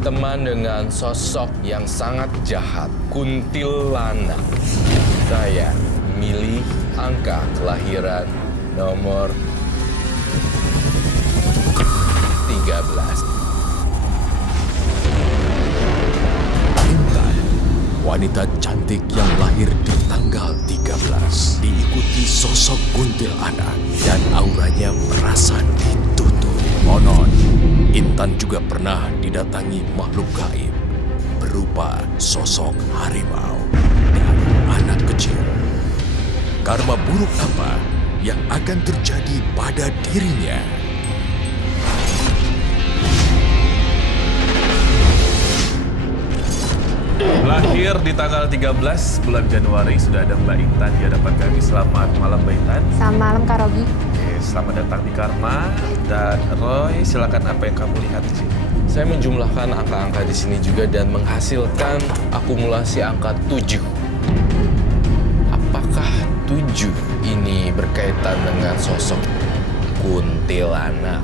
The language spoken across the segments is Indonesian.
berteman dengan sosok yang sangat jahat, kuntilanak. Saya milih angka kelahiran nomor 13. Intan, wanita cantik yang lahir di tanggal 13, diikuti sosok kuntilanak dan auranya merasa ditutup. Konon, Intan juga pernah didatangi makhluk gaib berupa sosok harimau dan anak kecil. Karma buruk apa yang akan terjadi pada dirinya? Lahir di tanggal 13 bulan Januari, sudah ada Mbak Intan di hadapan kami. Selamat malam Mbak Intan. Selamat malam Kak Rogi. Oke, selamat datang di Karma. Dan Roy, silakan apa yang kamu lihat di sini? Saya menjumlahkan angka-angka di sini juga dan menghasilkan akumulasi angka 7. Apakah 7 ini berkaitan dengan sosok kuntilanak?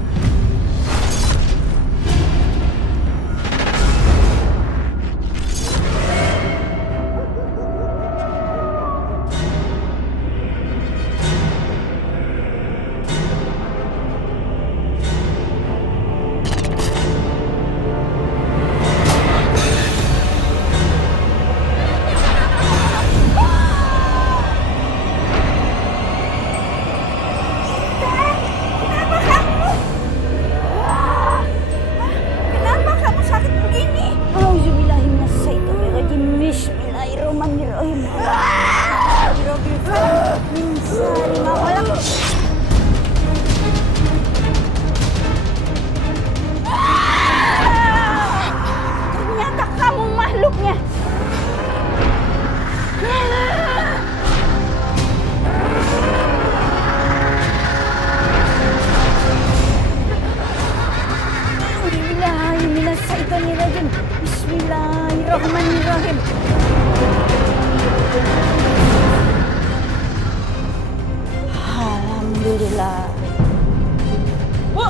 Ternyata kamu makhluknya. Bismillahirrahmanirrahim. Alhamdulillah. Bu,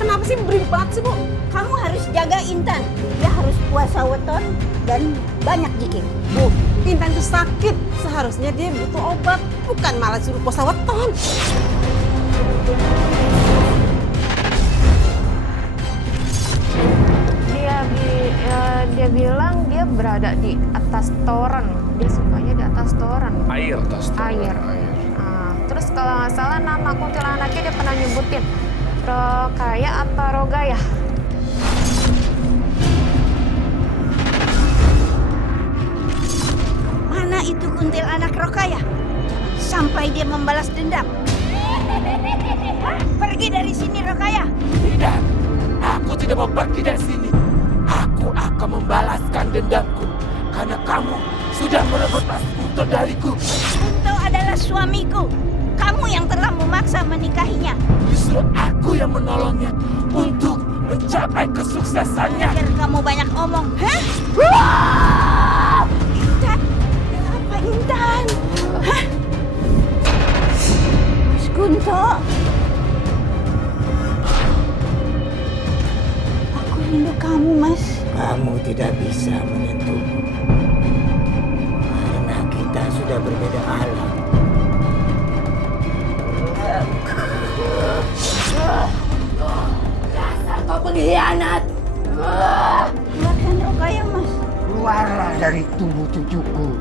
kenapa sih berisik banget sih, Bu? Kamu harus jaga Intan. Dia harus puasa weton dan banyak zikir. Bu, Intan tuh sakit. Seharusnya dia butuh obat, bukan malah suruh puasa weton. Dia bilang dia berada di atas toren. Dia sukanya di atas toren. Air. Air. Nah, terus kalau nggak salah nama kuntilanaknya dia pernah nyebutin Rokaya atau Rogaya. Mana itu kuntilanak Rokaya? Sampai dia membalas dendam. Pergi dari sini Rokaya. Tidak, aku tidak mau pergi dari sini. Aku akan membalaskan dendamku karena kamu sudah merebut Mas Kunto dariku. Kunto adalah suamiku. Kamu yang telah memaksa menikahinya. Justru aku yang menolongnya untuk mencapai kesuksesannya. Biar kamu banyak omong. Hah? Intan? Apa Intan? Hah? Mas Kunto? Aku rindu kamu, Mas. Kamu tidak bisa menyentuhku karena kita sudah berbeda alam. Dasar kau pengkhianat! Keluarkan Rokaya, Mas. Keluarlah dari tubuh cucuku.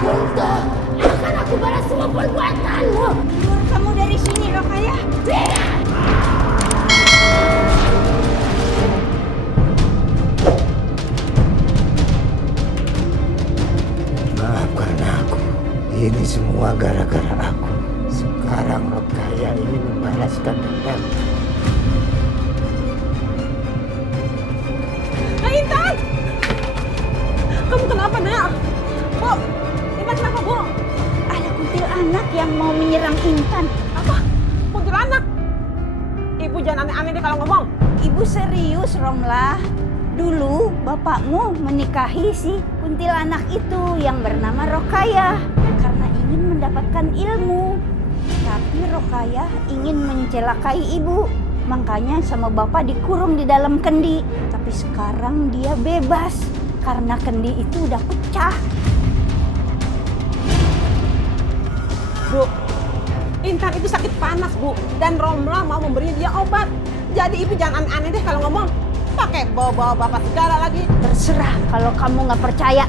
Kunto, akan aku balas semua perbuatanmu! Keluar kamu dari sini, Rokaya. Maafkan aku. Ini semua gara-gara aku. Sekarang Rokaya ini membalaskan dendam. Nah, Intan! Kamu kenapa, Nak? Bu, Intan kenapa, Bu? Ada kuntilanak yang mau menyerang Intan. Apa? Kuntilanak? Ibu jangan aneh-aneh deh kalau ngomong. Ibu serius, Romlah. Dulu bapakmu menikahi si kuntilanak itu yang bernama Rokaya karena ingin mendapatkan ilmu. Tapi Tapi Rokayah ingin mencelakai ibu. Makanya sama bapak dikurung di dalam kendi. Tapi sekarang dia bebas karena kendi itu udah pecah. Bu, Intan itu sakit panas, Bu. Dan Romla mau memberi dia obat. Jadi ibu jangan aneh-aneh deh kalau ngomong. Pakai bawa-bawa bapak segala lagi. Terserah kalau kamu nggak percaya.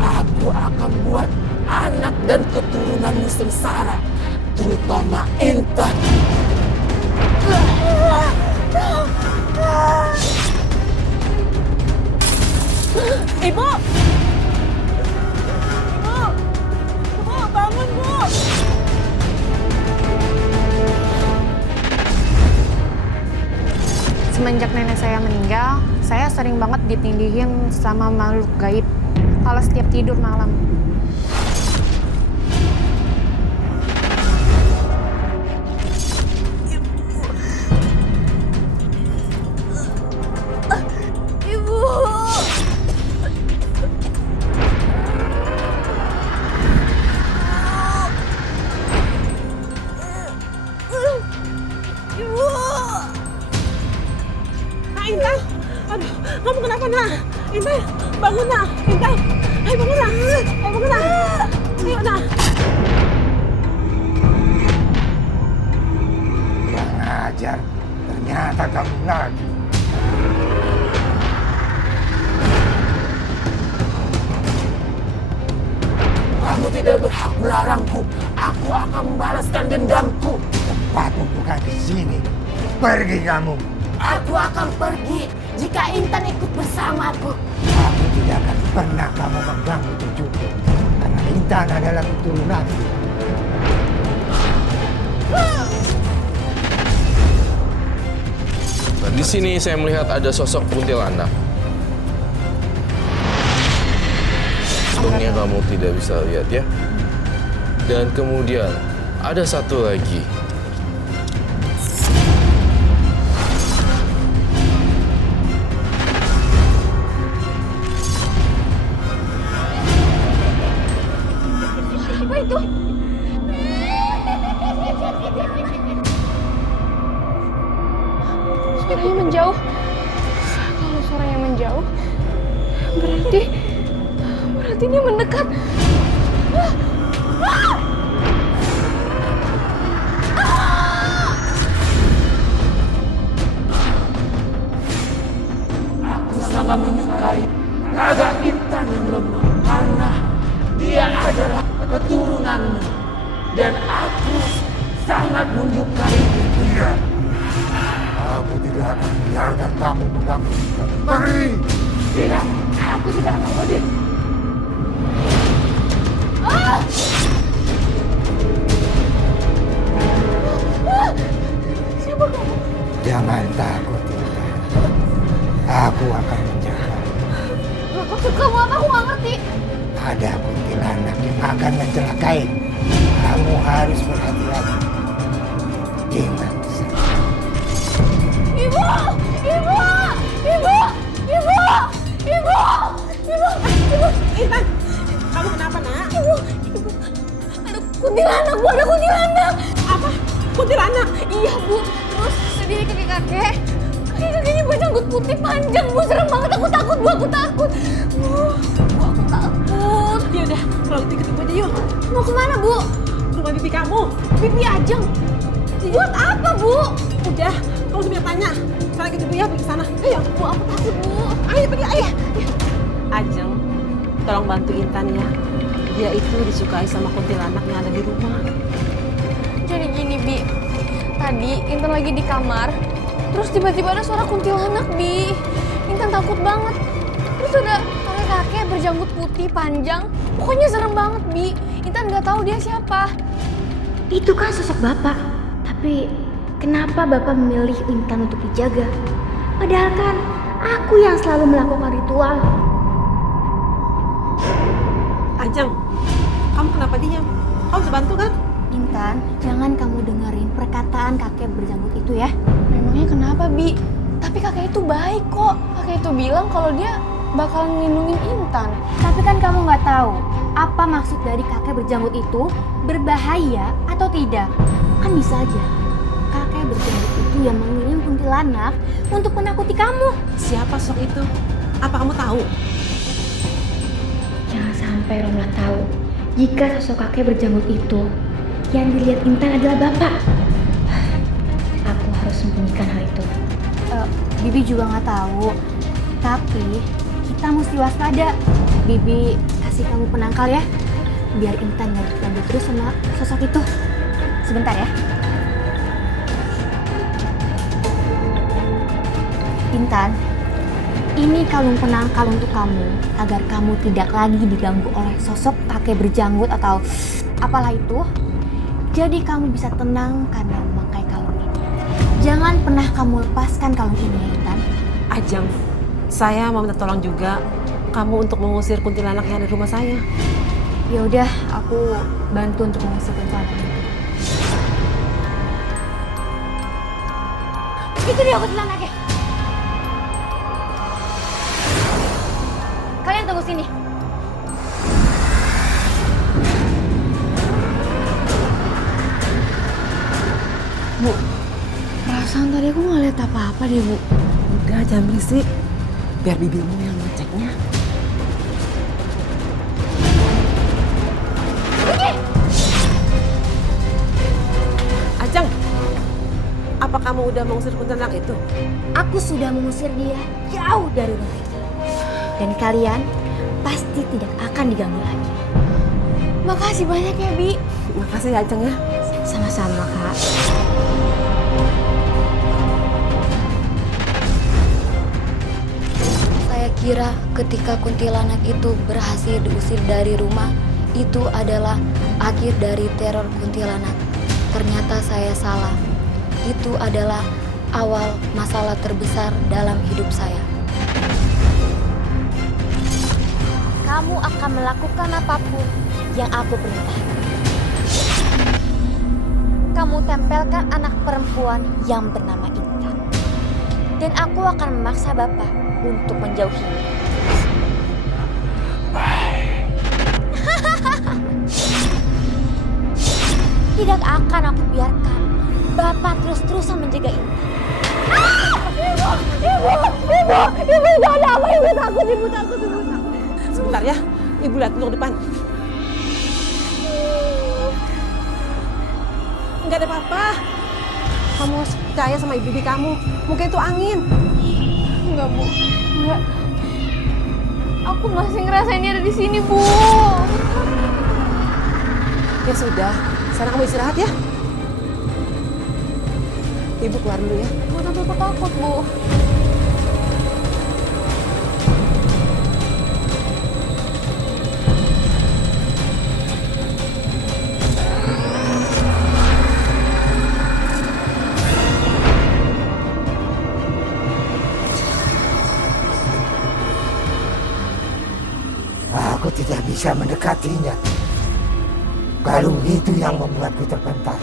Aku akan buat anak dan keturunanmu sengsara, terutama Intan. Ibu! Ibu, bangun, Bu! Semenjak nenek saya meninggal, saya sering banget ditindihin sama makhluk gaib kalau setiap tidur malam. Intan, aduh, kamu kenapa nak? Intan, bangun nak, Intan, ayo bangun nak, ayo nak. Kurang ajar, ternyata kamu lagi. Kamu tidak berhak melarangku. Aku akan membalaskan dendamku. Tempatmu bukan di sini. Pergi kamu. Aku akan pergi jika Intan ikut bersamaku. Aku tidak akan pernah kamu mengganggu cucuku. Karena Intan adalah keturunanku. Nah, di sini saya melihat ada sosok kuntilanak. Untungnya kamu tidak bisa lihat ya. Dan kemudian ada satu lagi. Apa itu? Suaranya menjauh. Kalau suaranya menjauh, berarti dia mendekat. Aku sangat menyukai raga Intan yang lemah karena dia adalah keturunanmu. Dan aku sangat menyukai dia. Aku tidak akan biarkan kamu mengganggu. Pergi! Tidak, aku tidak akan pergi. Siapa kamu? Jangan takut, Intan. Aku akan menjaga. Maksud kamu apa? Aku nggak ngerti. Ada kuntilanak yang akan mencelakai. Kamu harus berhati-hati. Ingat. Ibu! Ibu! Ibu! Ibu! Ibu! Ibu! Intan, kamu kenapa nak? Ibu! Ada kuntilanak, Bu! Ada kuntilanak! Apa? Kuntilanak? Iya, Bu. Terus tadi kakek-kakek. Kakek-kakeknya berjanggut putih panjang, Bu. Serem banget. Aku takut, Bu. Aku takut. Bu, aku takut. Ya udah, kalau gitu ikut ibu aja yuk. Mau kemana, Bu? Rumah bibi kamu. Bibi Ajeng. Buat apa, Bu? Udah, kamu sebenarnya tanya. Sekarang ikut ibu ya, pergi ke sana. Ayo. Bu, aku takut, Bu. Ayo pergi, ayo. Ajeng, tolong bantu Intan ya. Dia itu disukai sama kuntilanak yang ada di rumah. Jadi gini, Bi. Tadi Intan lagi di kamar. Terus tiba-tiba ada suara kuntilanak, Bi. Intan takut banget. Terus ada kakek-kakek berjanggut putih panjang. Pokoknya serem banget, Bi. Intan nggak tahu dia siapa. Itu kan sosok Bapak. Tapi kenapa Bapak memilih Intan untuk dijaga? Padahal kan aku yang selalu melakukan ritual. Ajeng, kamu kenapa diam? Kamu bisa bantu kan? Intan, jangan kamu dengerin perkataan kakek berjanggut itu ya. Memangnya kenapa, Bi? Tapi kakek itu baik kok. Kakek itu bilang kalau dia bakalan ngelindungin Intan. Tapi kan kamu nggak tahu apa maksud dari kakek berjanggut itu, berbahaya atau tidak. Kan bisa aja kakek berjanggut itu yang mengirim kuntilanak untuk menakuti kamu. Siapa sosok itu? Apa kamu tahu? Jangan sampai Romla tahu jika sosok kakek berjanggut itu yang dilihat Intan adalah bapak. Aku harus sembunyikan hal itu. Bibi juga nggak tahu, tapi kita mesti waspada. Bibi kasih kamu penangkal ya, biar Intan nggak diganggu terus sama sosok itu. Sebentar ya. Intan, ini kalung penangkal untuk kamu agar kamu tidak lagi diganggu oleh sosok kakek berjanggut atau apalah itu. Jadi kamu bisa tenang karena memakai kalung ini. Jangan pernah kamu lepaskan kalung ini ya Intan. Ajeng, saya mau minta tolong juga kamu untuk mengusir kuntilanak yang ada di rumah saya. Ya udah, aku bantu untuk mengusir kuntilanak itu. Itu dia kuntilanaknya. Kalian tunggu sini. Bu, perasaan tadi aku nggak lihat apa-apa deh, Bu. Udah, jangan berisik. Biar bibimu yang ngeceknya. Ajeng, apa kamu udah mengusir kuntilanak itu? Aku sudah mengusir dia jauh dari rumah ini. Dan kalian pasti tidak akan diganggu lagi. Makasih banyak ya, Bi. Makasih ya, Ajeng ya. Sama-sama, Kak. Saya kira ketika kuntilanak itu berhasil diusir dari rumah, itu adalah akhir dari teror kuntilanak. Ternyata saya salah. Itu adalah awal masalah terbesar dalam hidup saya. Kamu akan melakukan apapun yang aku perintahkan. Kamu tempelkan anak perempuan yang bernama Intan. Dan aku akan memaksa Bapak untuk menjauhinya. Tidak akan aku biarkan Bapak terus-terusan menjaga Intan. Ibu jangan apa, ibu takut, ibu takut. Sebentar ya, ibu lihat dulu ke depan. Enggak ada apa-apa. Kamu harus percaya sama ibu kamu. Mungkin itu angin. Enggak, Bu. Enggak. Aku masih ngerasain dia ada di sini, Bu. Ya sudah, sekarang kamu istirahat ya. Ibu keluar dulu ya. Tapi aku takut, Bu. Aku tidak bisa mendekatinya. Kalung itu yang membuatku terpental.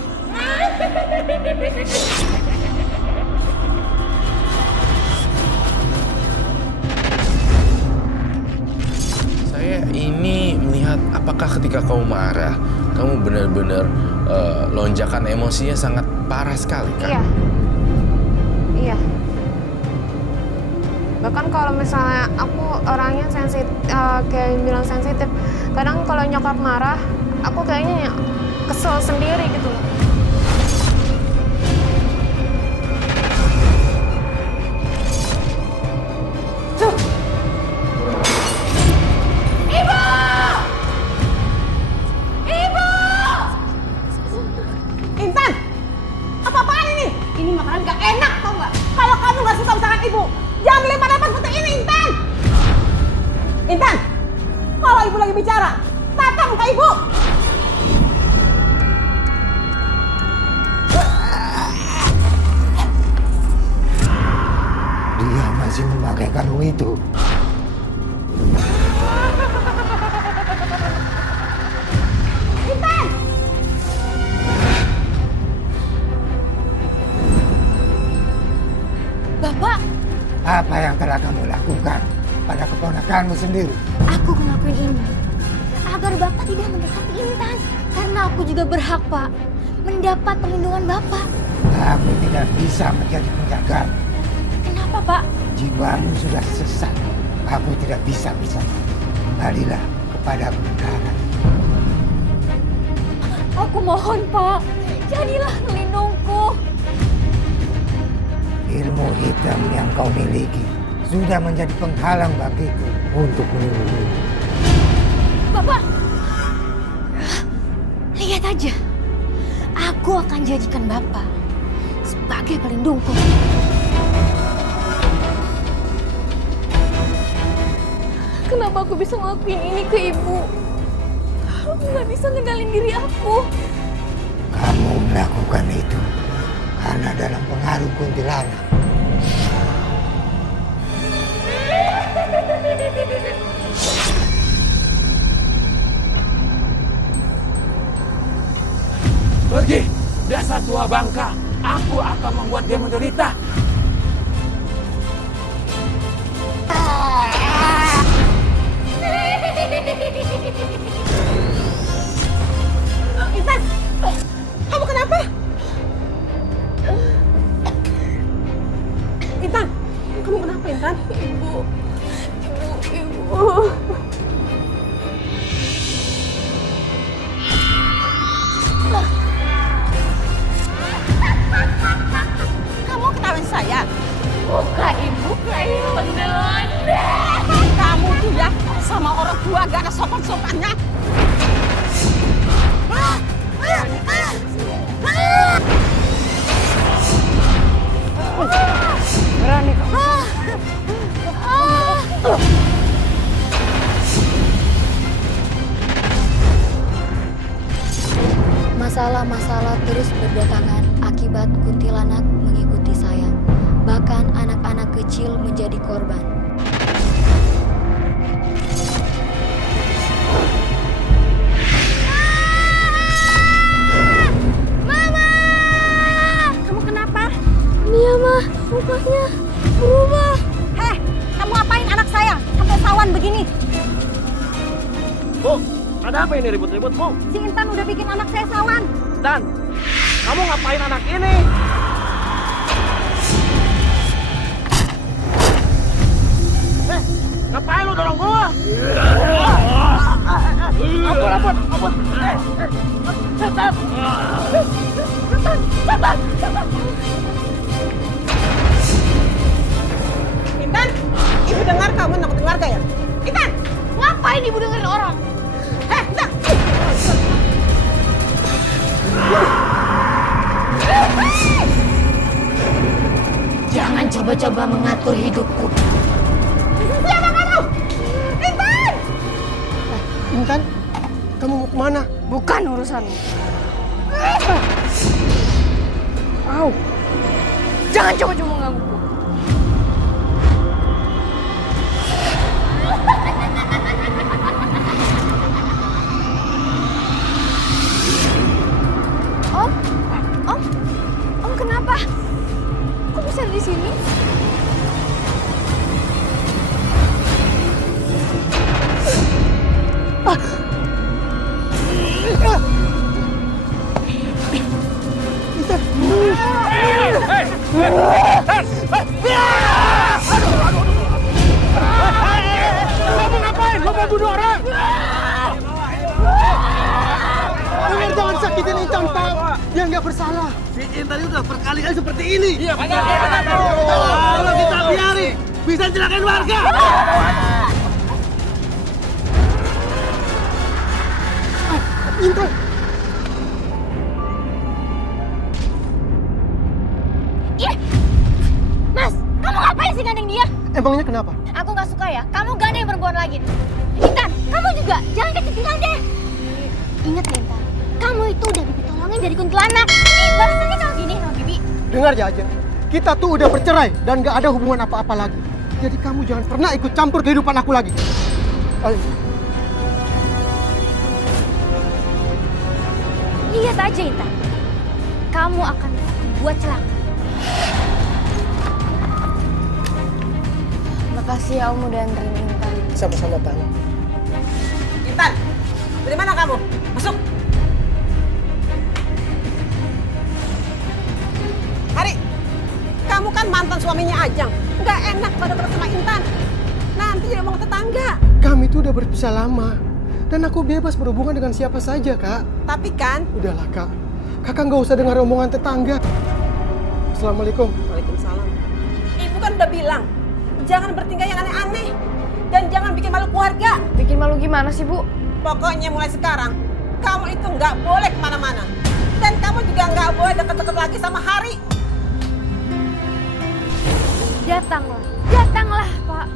Saya ini melihat apakah ketika kamu marah, kamu benar-benar lonjakan emosinya sangat parah sekali kan? Iya. Iya. Bahkan kalau misalnya aku orangnya sensitif, kayak bilang sensitif, kadang kalau nyokap marah, aku kayaknya kesel sendiri gitu loh. Intan! Apa-apaan ini? Ini makanan gak enak, tau gak? Kalau kamu gak suka usahakan ibu, jangan lempar-lempar seperti ini, Intan! Intan! Kalau ibu lagi bicara, tatap muka ibu! Dia masih memakai kalung itu. Intan! Bapak, Apa yang telah kamu lakukan pada keponakanmu sendiri? Aku ngelakuin ini agar Bapak tidak mendekati Intan. Karena aku juga berhak, Pak, mendapat perlindungan Bapak. Aku tidak bisa menjadi penjaga. Kenapa, Pak? Jiwamu sudah sesat. Aku tidak bisa bersama. Kembalilah kepada kebenaran. Aku mohon, Pak, jadilah pelindungku. Ilmu hitam yang kau miliki sudah menjadi penghalang bagiku untuk melindungi. Bapak, lihat aja. Aku akan jadikan Bapak sebagai pelindungku. Kenapa aku bisa ngelakuin ini ke ibu? Aku nggak bisa ngendalin diri aku. Kamu melakukan itu karena dalam pengaruh kuntilanak. Pergi, dasar tua bangka. Aku akan membuat dia menderita. Intan, kamu kenapa? Intan, kamu kenapa Intan? Ibu. Kamu ketahuan saya? Buka ibu, kayak beneran. Kamu tuh ya sama orang tua gak ada sopan-sopannya. Berani kamu. Masalah-masalah terus berdatangan akibat kuntilanak mengikuti saya. Bahkan anak-anak kecil menjadi korban. Kamu kenapa? Iya, mah, mukanya berubah. Heh, kamu apain anak saya sampai sawan begini? Bu, ada apa ini ribut-ribut, Bu? Si Intan udah bikin anak saya sawan. Dan, kamu ngapain anak ini? Ngapain lu dorong gua? Ampun. Setan. Intan, ibu dengar kamu dengar gak ya? Intan, Ngapain ibu dengerin orang? Intan. Jangan coba-coba mengatur hidupku. Siapa kamu? Intan! Intan, kamu mau kemana? Bukan urusanmu. Au. Jangan coba-coba menggangguku. Om kenapa? Kok bisa di sini? Kamu ngapain? Lu mau bunuh orang? Dengar, jangan sakitin Intan, Pak. Dia nggak bersalah. Si Intan itu udah berkali-kali seperti ini. Iya, benar. Kalau kita biarin, bisa celakain warga. Intan. Ih, Mas, kamu ngapain sih gandeng dia? Emangnya kenapa? Aku nggak suka ya, kamu gandeng perempuan lagi. Intan, kamu juga jangan kecentilan deh. Ingat ya Intan, kamu itu udah Bibi tolongin dari kuntilanak. Bahasanya kalau gini sama Bibi. Dengar ya aja, kita tuh udah bercerai dan gak ada hubungan apa-apa lagi. Jadi kamu jangan pernah ikut campur kehidupan aku lagi. Ayo. Lihat aja Intan, kamu akan buat celaka. Makasih ya Om udah anterin Intan. Sama-sama Tan. Intan, dari mana kamu? Masuk. Hari, kamu kan mantan suaminya Ajeng. Nggak enak pada bersama Intan. Nanti jadi omong tetangga. Kami itu udah berpisah lama. Dan aku bebas berhubungan dengan siapa saja, Kak. Tapi kan... Udahlah, Kak. Kakak nggak usah dengar omongan tetangga. Assalamualaikum. Waalaikumsalam. Ibu kan udah bilang, jangan bertingkah yang aneh-aneh. Dan jangan bikin malu keluarga. Bikin malu gimana sih, Bu? Pokoknya mulai sekarang, kamu itu nggak boleh kemana-mana. Dan kamu juga nggak boleh deket-deket lagi sama Hari. Datanglah, Pak.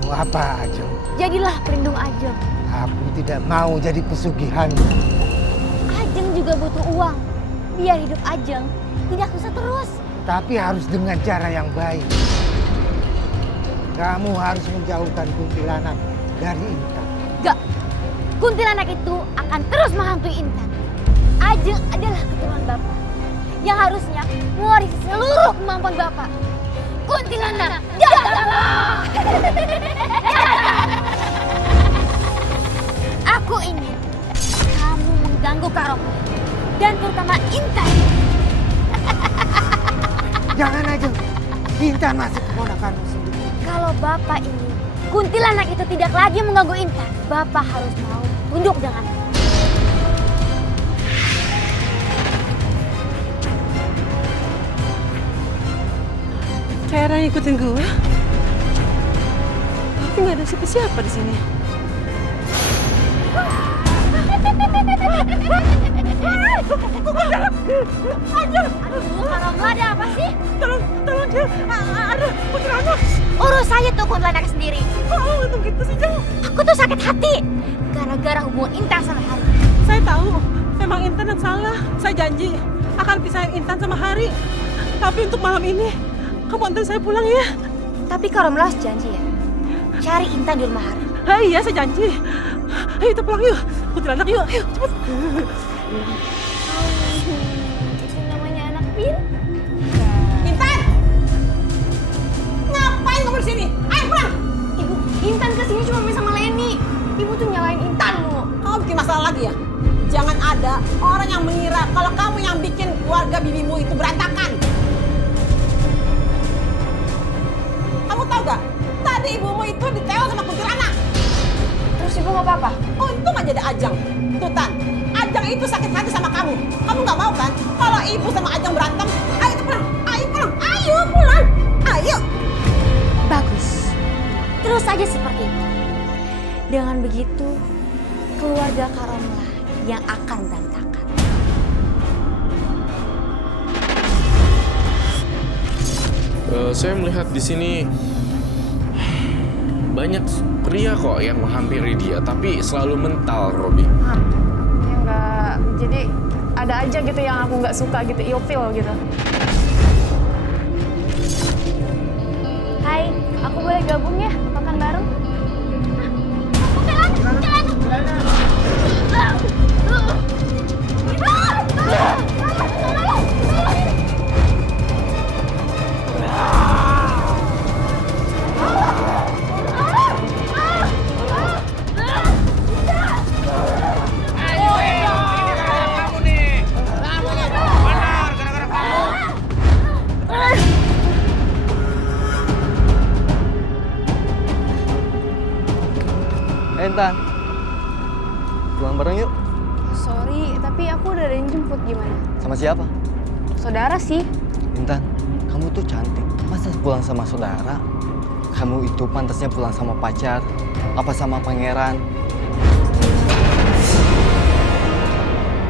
Mau apa, Ajeng? Jadilah pelindung Ajeng. Aku tidak mau jadi pesugihan. Ajeng juga butuh uang. Biar hidup Ajeng tidak susah terus. Tapi harus dengan cara yang baik. Kamu harus menjauhkan kuntilanak dari Intan. Gak. Kuntilanak itu akan terus menghantui Intan. Ajeng adalah keturunan Bapak yang harusnya mewarisi seluruh kemampuan Bapak. Kuntilanak, datanglah! Aku ingin kamu mengganggu Karomlah dan terutama Intan. Jangan, Ajeng. Intan masih keponakanmu sendiri. Kalau Bapak ingin kuntilanak itu tidak lagi mengganggu Intan, Bapak harus mau tunduk dengan. Kayak orang ngikutin gue. Tapi nggak ada siapa-siapa di sini. Aduh, Karomlah ada apa sih? Tolong dia. Ada kuntilanak. Urus saja tuh kuntilanak sendiri. Oh, untung gitu sih, Jeng. Aku tuh sakit hati gara-gara hubungan Intan sama Hari. Saya tahu, memang Intan yang salah. Saya janji akan pisahin Intan sama Hari. Tapi untuk malam ini, kamu anterin saya pulang ya. Tapi Karomlah janji ya, cari Intan di rumah Hari. Iya, saya janji. Ayo kita pulang yuk. Kuntilanak yuk, ayo cepet. Itu namanya anak pin. Intan! Ngapain kamu di sini? Ayo pulang! Ibu, Intan kesini cuma main sama Leni. Ibu tuh nyalain Intan mulu. Kamu bikin masalah lagi ya? Jangan ada orang yang mengira kalau kamu yang bikin keluarga bibimu itu berantakan. Kamu tahu gak? Tadi ibumu itu ditewa sama kuntilanak. Terus ibu nggak apa-apa? Untung aja ada Ajeng. Tuh Tan, Ajeng itu sakit hati sama kamu. Kamu nggak mau kan? Kalau ibu sama Ajeng berantem, ayo pulang, ayo pulang, ayo pulang, ayo. Bagus. Terus saja seperti itu. Dengan begitu, keluarga Karomlah yang akan berantakan. Saya melihat di sini banyak pria kok yang menghampiri dia, tapi selalu mental, Robi. Ya enggak. Jadi ada aja gitu yang aku nggak suka gitu, ilfil gitu. Hai, aku boleh gabung ya makan bareng? Intan, pulang bareng yuk. Sorry, tapi aku udah ada yang jemput, gimana? Sama siapa? Saudara sih. Intan, kamu tuh cantik. Masa pulang sama saudara? Kamu itu pantasnya pulang sama pacar, apa sama pangeran?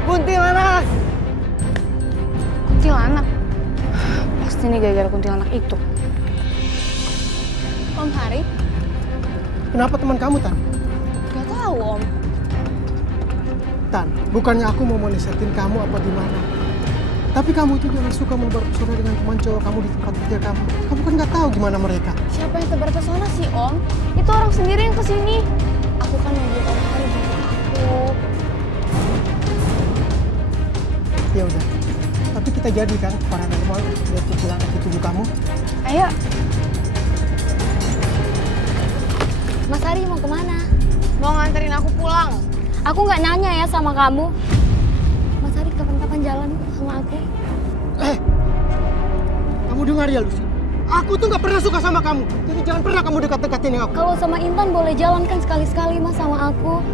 Kuntilanak! Kuntilanak? Pasti nih gara-gara kuntilanak itu. Om Hari? Kenapa teman kamu, Tan? Gak tahu, Om. Tan, bukannya aku mau nasihatin kamu apa gimana. Tapi kamu itu jangan suka menebar pesona dengan teman cowok kamu di tempat kerja kamu. Kamu kan nggak tahu gimana mereka. Siapa yang tebar pesona sih, Om? Itu orang sendiri yang kesini. Aku kan nungguin Om Hari jemput aku. Ya udah. Tapi kita jadi kan paranormal lihat kuntilanak di tubuh kamu. Ayo. Mas Hari mau kemana? Mau nganterin aku pulang. Aku nggak nanya ya sama kamu. Mas Hari kapan-kapan jalan sama aku. Kamu dengar ya, Lucy? Aku tuh nggak pernah suka sama kamu. Jadi jangan pernah kamu dekat-dekatin aku. Kalau sama Intan boleh jalan kan sekali-sekali Mas sama aku.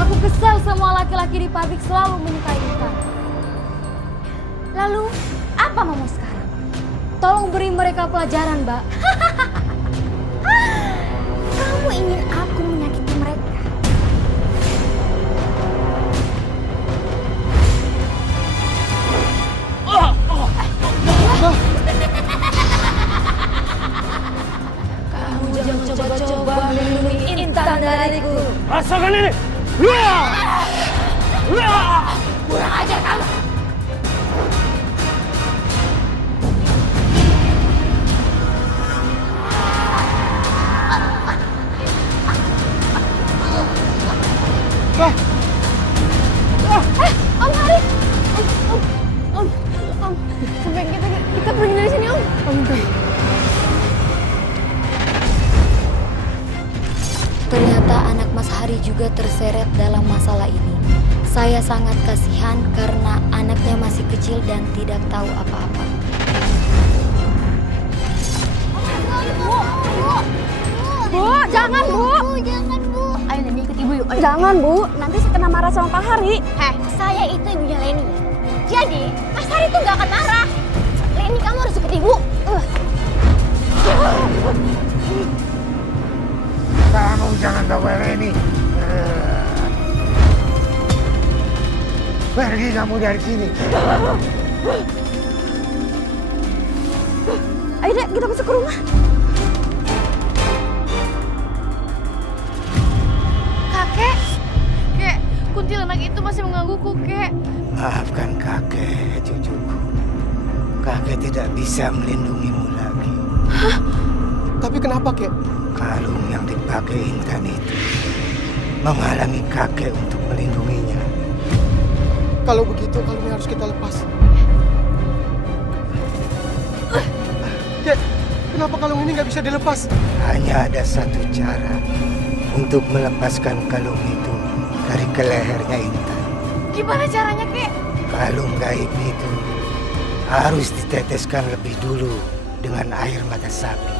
Aku kesal semua laki-laki di pabrik selalu menyukai Intan. Lalu, apa maumu sekarang? Tolong beri mereka pelajaran, Mbak. Kamu ingin aku menyakiti mereka? Kamu jangan coba-coba melindungi Intan dariku. Rasakan ini! Kurang ajar kamu. Om Haris. Om. Sampai kita pergi dari sini, Om. Ternyata anak Mas Hari juga terseret dalam masalah ini. Saya sangat kasihan karena anaknya masih kecil dan tidak tahu apa-apa. Bu, jangan, Bu. Jangan, Bu. Ayo Leni ikut Ibu yuk. Ayo. Jangan, Bu. Nanti saya kena marah sama Pak Hari. Saya itu ibunya Leni. Jadi, Mas Hari tuh gak akan marah. Leni, kamu harus ikut Ibu. Kamu jangan bawa Leni. Pergi kamu dari sini. Ayo deh, kita masuk ke rumah. Kakek. Kek, kuntilanak itu masih menggangguku, Kek. Maafkan kakek, cucuku. Kakek tidak bisa melindungimu lagi. Hah? Tapi kenapa, Kek? Kalung yang dipakai Intan itu menghalangi kakek untuk melindunginya. Kalau begitu, kalungnya harus kita lepas. Kek, kenapa kalung ini nggak bisa dilepas? Hanya ada satu cara untuk melepaskan kalung itu dari lehernya Intan. Gimana caranya, Kek? Kalung gaib itu harus diteteskan lebih dulu dengan air mata sapi.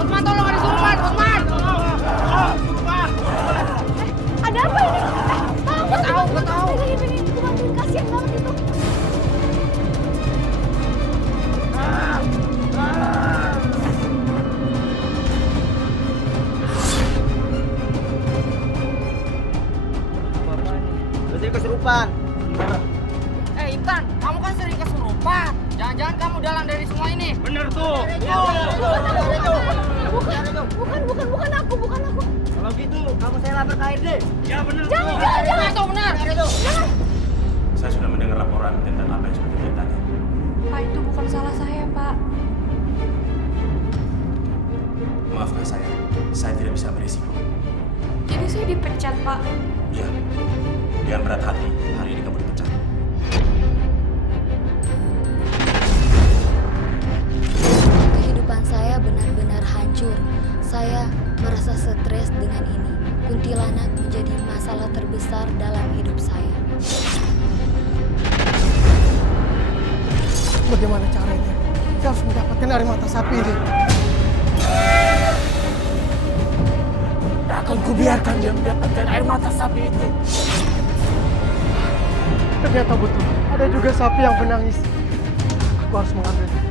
Usman, tolong ada suruhan, Usman. Ada apa ini? Gue tahu. Ini, gue bantuin, kasihan banget itu. Berarti kesurupan. Intan, kamu kan sering kesurupan. Jangan-jangan kamu dalang dari semua ini. Bener tuh. Bukan aku. Kalau gitu, kamu saya lapor ke ARD. Ya bener. Jangan. Itu benar. Jangan. Saya sudah mendengar laporan tentang apa yang sudah terjadi tadi. Pak, itu bukan salah saya, Pak. Maafkan saya tidak bisa berisiko. Jadi saya dipecat, Pak. Ya, dengan berat hati, hari ini kamu dipecat. Kehidupan saya benar-benar hancur. Saya merasa stres dengan ini. Kuntilanak menjadi masalah terbesar dalam hidup saya. Bagaimana caranya? Saya harus mendapatkan air mata sapi ini. Tak akan kubiarkan dia mendapatkan air mata sapi itu. Ternyata betul. Ada juga sapi yang menangis. Aku harus mengambilnya.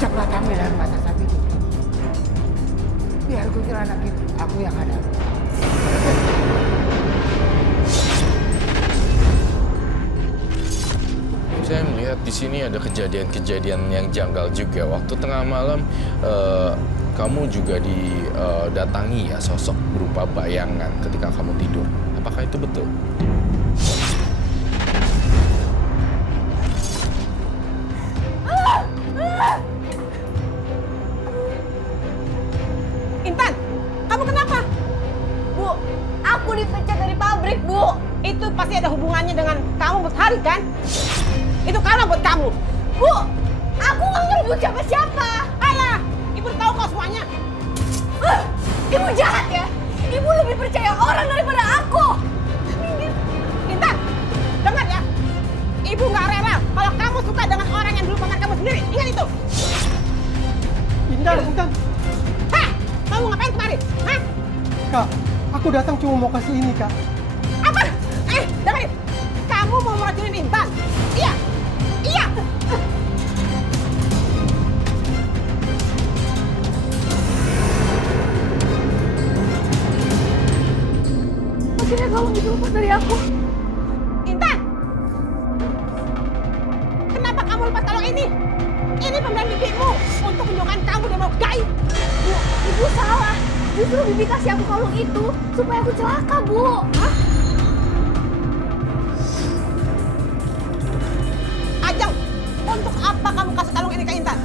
Cepat ambil air mata sapi itu. Biar kuntilanak itu aku yang hadapi. Saya melihat di sini ada kejadian-kejadian yang janggal juga. Waktu tengah malam, kamu juga didatangi ya sosok berupa bayangan ketika kamu tidur. Apakah itu betul? Intan, kamu kenapa? Bu, aku dipecat dari pabrik, Bu. Itu pasti ada hubungannya dengan kamu berhari kan? Itu karena buat kamu. Bu, aku nggak ngerebut siapa-siapa. Alah, Ibu tahu kok semuanya. Ibu jahat ya. Ibu lebih percaya orang daripada aku. Intan, dengar ya. Ibu nggak rela kalau kamu suka dengan orang yang dulu paman kamu sendiri. Ingat itu. Intan. Hah? Kamu ngapain kemari? Hah? Kak, aku datang cuma mau kasih ini, Kak. Apa? Dengerin. Kamu mau meracunin Intan? Iya. Iya. Akhirnya kamu bisa lepas dari aku. Intan! Kenapa kamu lepas kalung ini? Ini pemberian bibimu untuk menunjukkan kamu udah mau gaib. Bu, Ibu salah. Justru Bibi kasih aku kalung itu supaya aku celaka, Bu. Hah? Ajeng, untuk apa kamu kasih kalung ini ke Intan?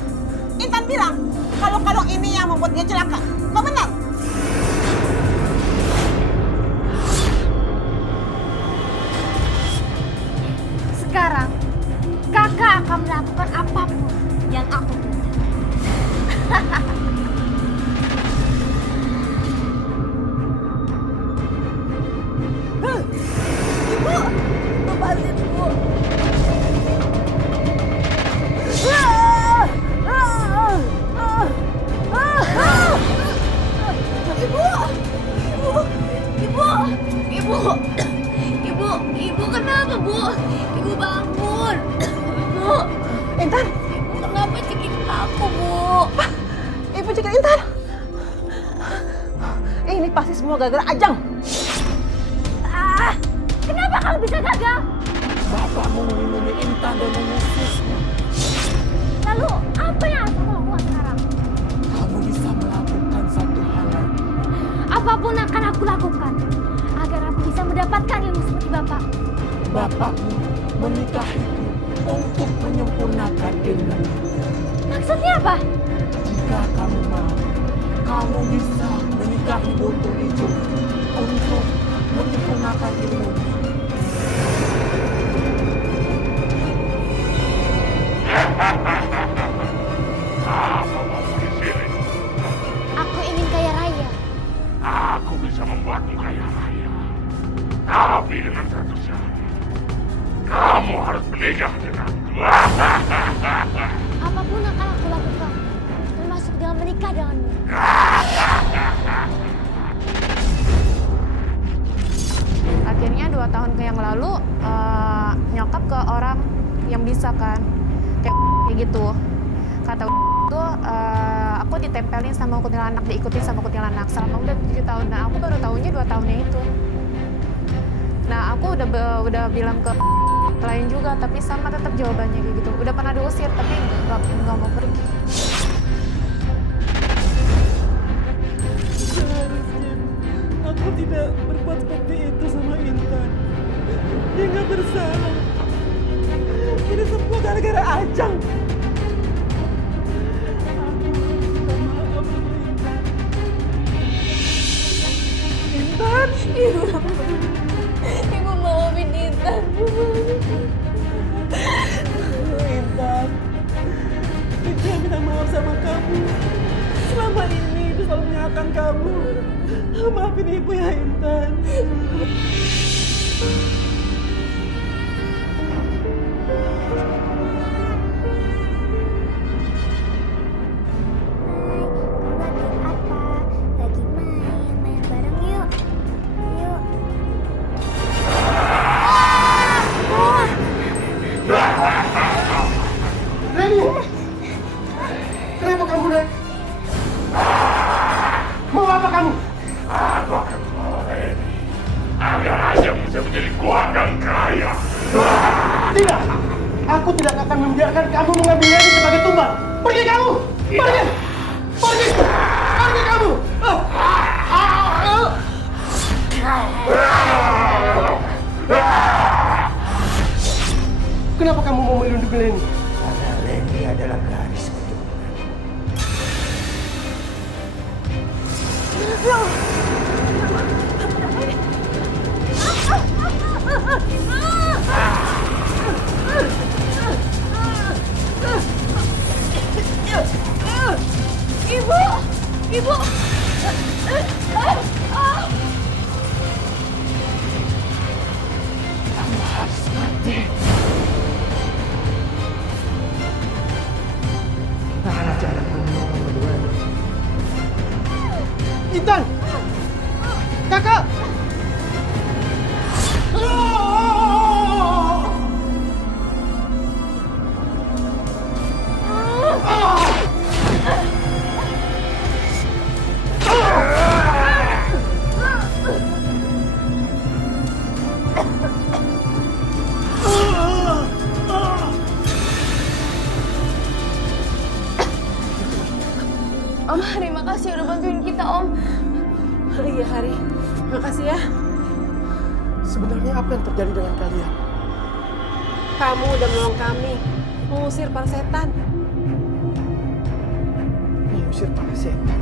Intan bilang kalau kalung ini yang membuat dia celaka. Kau benar? Sekarang, kakak akan melakukan apapun yang aku minta. Ibu, lepasin, Bu. Ibu kenapa, Bu? Ibu bangun. Ibu. Intan. Ibu kenapa cekin aku, Bu? Ibu cekin Intan. Ini pasti semua gara-gara Ajeng. Kenapa kamu bisa gagal? Bapakmu melindungi Intan dan mengusirnya. Lalu, apa yang harus aku lakukan sekarang? Kamu bisa melakukan satu hal lagi. Apapun akan aku lakukan agar aku bisa mendapatkan ilmu seperti Bapak. Bapakmu menikahiku untuk menyempurnakan ilmu. Maksudnya apa? Jika kamu mau, kamu bisa menikahi Boto Hijau untuk menyempurnakan ilmu. Apa mau di sini? Aku ingin kaya raya. Aku bisa membuatmu kaya raya. Tapi dengan satu syarat. Kamu harus menikah denganku. Apapun akan aku lakukan, termasuk dengan menikah denganmu. Akhirnya 2 tahun yang lalu nyokap ke orang yang bisa kan kayak gitu. Kata itu aku ditempelin sama kuntilanak, diikutin sama kuntilanak selama udah 7 tahun. Nah aku baru tahunya 2 tahunnya itu. Nah aku udah bilang ke lain juga, tapi sama tetap jawabannya kayak gitu. Udah pernah diusir tapi nggak mau pergi. Seharusnya aku tidak berbuat seperti itu sama Intan. Dia nggak bersalah. Ini semua gara-gara Ajeng. Intan. Ibu maafin Intan. Intan. Ibu minta maaf sama kamu. Selama ini Ibu selalu mengingatkan kamu. Maafin Ibu ya Intan. Kenapa kamu, Nek? Mau apa kamu? Aku akan membawa ini agar Ajeng bisa menjadi kuat. tidak akan membiarkan kamu mengambil ini sebagai tumbal. Pergi kamu! Pergi! Pergi! Pergi kamu! Kenapa kamu mau melindungi Leni? Karena Leni adalah garis keturunan. Ibu! Ibu! Kamu harus mati. Mana cara kamu berdua? Intan! Kakak! Om Hari, makasih udah bantuin kita, Om. Iya, Hari. Makasih ya. Sebenarnya apa yang terjadi dengan kalian? Kamu udah menolong kami mengusir para setan. Mengusir para setan?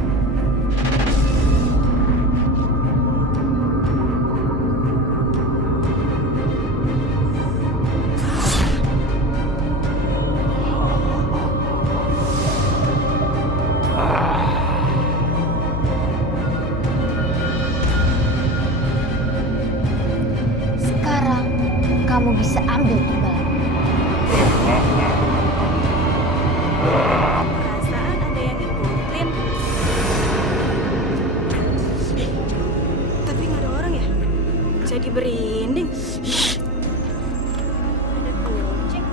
Sekarang kamu bisa ambil tumbal. Perasaan ada yang ngikutin. Tapi nggak ada orang ya? Jadi berinding. Ada kucing.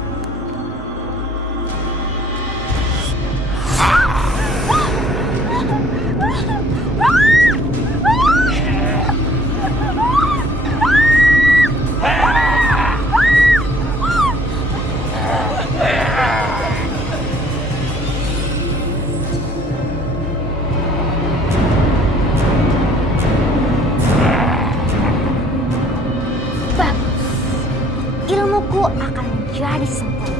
Bagus. Ilmuku akan menjadi sempurna.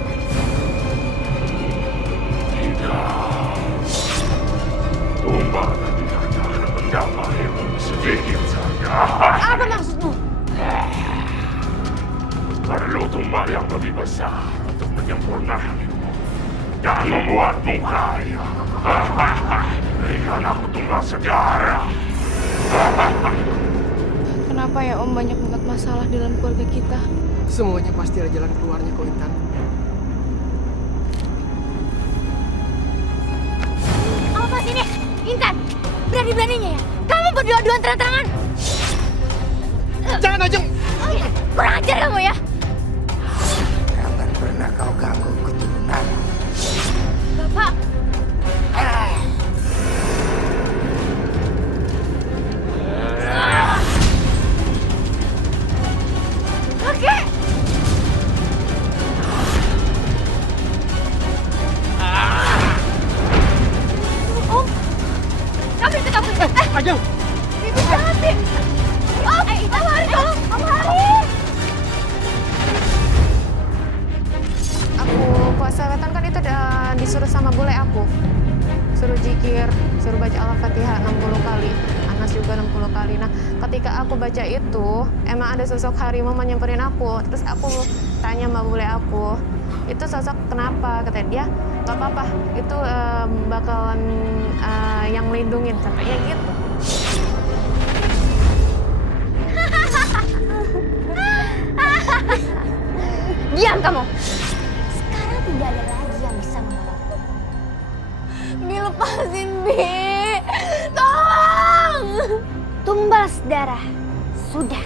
Tumbal tadi hanya akan mendapat ilmu sedikit saja. Apa maksudmu? Perlu tumbal yang lebih besar untuk menyempurnakan ilmu dan membuatmu kaya. Berikan aku tumbal sejarah. Kenapa ya Om banyak banget masalah dalam keluarga kita? Semuanya pasti ada jalan keluarnya kok, Intan. Awas ini, Intan. Berani-beraninya ya. Kamu berdua-duaan terang-terangan. Jangan, Ajeng! Kurang ajar kamu ya. Jangan pernah kau ganggu keturunan. Bapak. Oke. Om, kamu ikut aku. Ajeng! Bibi jangan, Bi. Om Hari, tolong. Om Hari. Aku puasa wetan kan itu udah disuruh sama bule aku. Suruh zikir, suruh baca Al-Fatihah 60 kali. Anas juga 60 kali. Nah, ketika aku baca itu, emang ada sosok harimau nyamperin aku. Terus aku tanya sama bule aku, itu sosok kenapa? Kata dia, gak apa-apa, itu bakalan yang melindungin. Katanya gitu. Diam kamu. Sekarang tidak ada lagi yang bisa menolongku. Bi, lepasin, Bi. Tolong! Tumbal darah sudah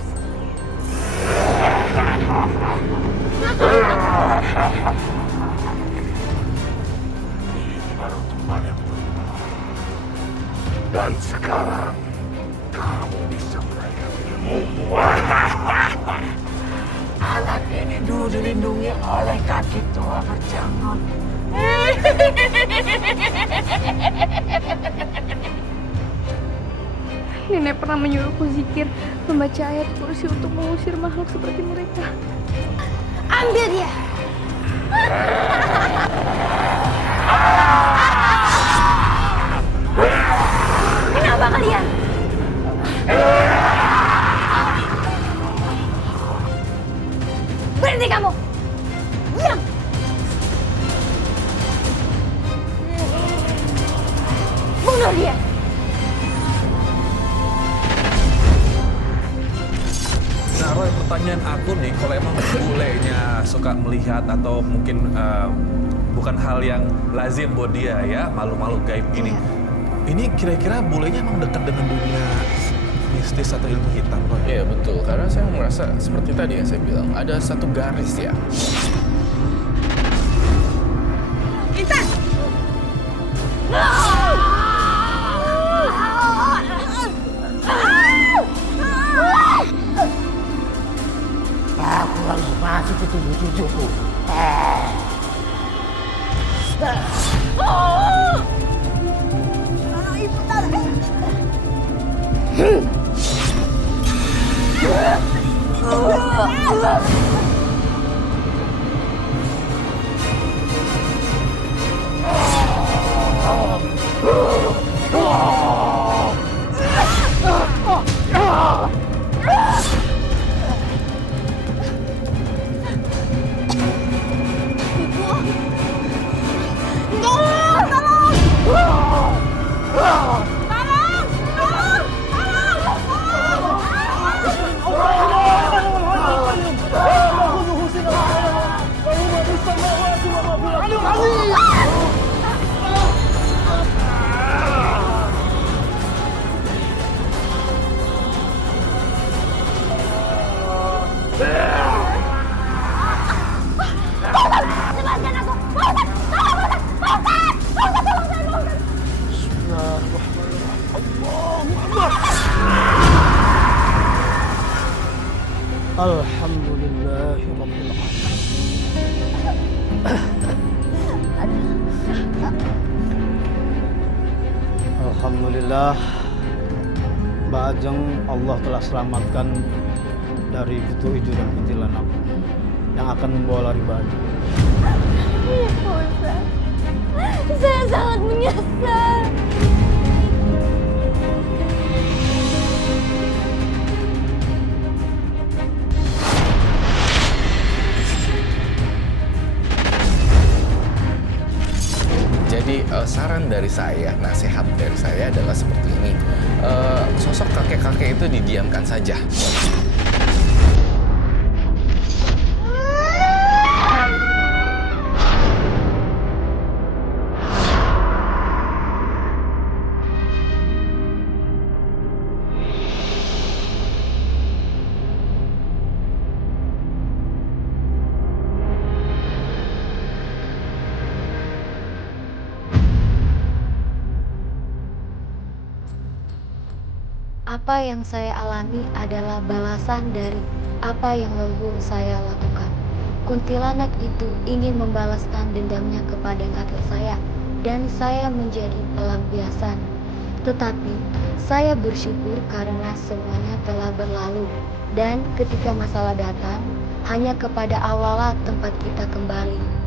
Ini baru tumbal yang pertama. Dan sekarang kamu bisa meraih ilmumu. Anak ini dulu dilindungi oleh kaki tua pernah menyuruhku zikir, membaca ayat kursi untuk mengusir makhluk seperti mereka. Ambil dia. Kenapa kalian? Berhenti kamu. Diam. Bunuh dia. Nah, Roy, pertanyaan aku nih, kalau emang bulenya suka melihat atau mungkin bukan hal yang lazim buat dia ya, malu-malu gaib gini. Ini kira-kira bulenya emang dekat dengan dunia mistis atau ilmu hitam, Roy? Iya betul, karena saya merasa seperti tadi yang saya bilang, ada satu garis ya. Intan! Aku harus masuk ke tubuh cucuku. Alhamdulillah, Mbak Ajeng Allah telah selamatkan dari kutu hijau dan kuntilanak yang akan membawa lari Badu. Iya, Pak Ustaz. Saya sangat menyesal. Jadi saran dari saya, nasihat dari saya adalah seperti ini. Sosok kakek-kakek itu didiamkan saja. Apa yang saya alami adalah balasan dari apa yang leluhur saya lakukan. Kuntilanak itu ingin membalaskan dendamnya kepada kakek saya, dan saya menjadi pelampiasan. Tetapi saya bersyukur karena semuanya telah berlalu, dan ketika masalah datang, hanya kepada Allah tempat kita kembali.